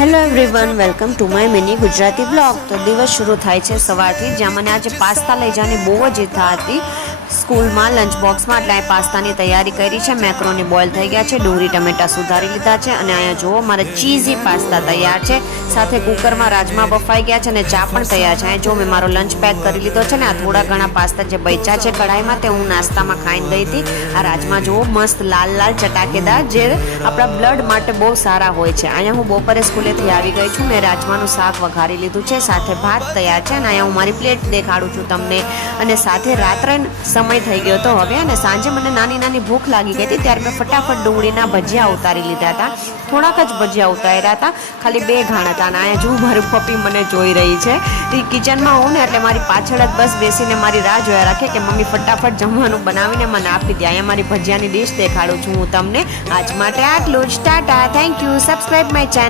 Hello everyone, welcome to my mini Gujarati blog. તો દિવસ શરૂ થાય છે સવારથી, જ્યાં મને આજે પાસ્તા લઈ જવાની બહુ જ ઈચ્છા હતી સ્કૂલમાં લંચ બોક્સમાં, એટલે પાસ્તાની તૈયારી કરી છે। મેક્રોની બોઇલ થઈ ગયા છે, ડુંગળી ટમેટા સુધારી લીધા છે, અને અહીંયા જુઓ મારે ચીઝી પાસ્તા તૈયાર છે। સાથે કુકરમાં રાજમા બફાઈ ગયા છે અને ચા પણ તૈયાર છે। અહીંયા જો મેં મારો લંચ પેક કરી લીધો છે ને આ થોડા ઘણા પાસ્તા જે બચ્યા છે કઢાઈમાં, તે હું નાસ્તામાં ખાઈને ગઈ હતી। આ રાજમા જુઓ મસ્ત લાલ લાલ ચટાકેદાર, જે આપણા બ્લડ માટે બહુ સારા હોય છે। અહીંયા હું બપોરે સ્કૂલેથી આવી ગઈ છું, મેં રાજમાનું શાક વઘારી લીધું છે, સાથે ભાત તૈયાર છે, અને અહીંયા હું મારી પ્લેટ દેખાડું છું તમને। અને સાથે રાત્રે સમય થઈ ગયો હતો હવે, અને સાંજે મને નાની નાની ભૂખ લાગી ગઈ હતી, ત્યારે મેં ફટાફટ ડુંગળીના ભજીયા ઉતારી લીધા હતા। થોડાક જ ભજીયા ઉતાર્યા હતા, ખાલી 2 ઘાણ હતા। અને અહીંયા જો મારી પપ્પી મને જોઈ રહી છે, કિચનમાં હોઉં ને એટલે મારી પાછળ જ બસ બેસીને મારી રાહ જોયા રાખે કે મમ્મી ફટાફટ જમવાનું બનાવીને મને આપી દે। અહીંયા મારી ભજીયાની ડિશ દેખાડું છું હું તમને। આજ માટે આટલું જ, Tata, thank you, subscribe my channel.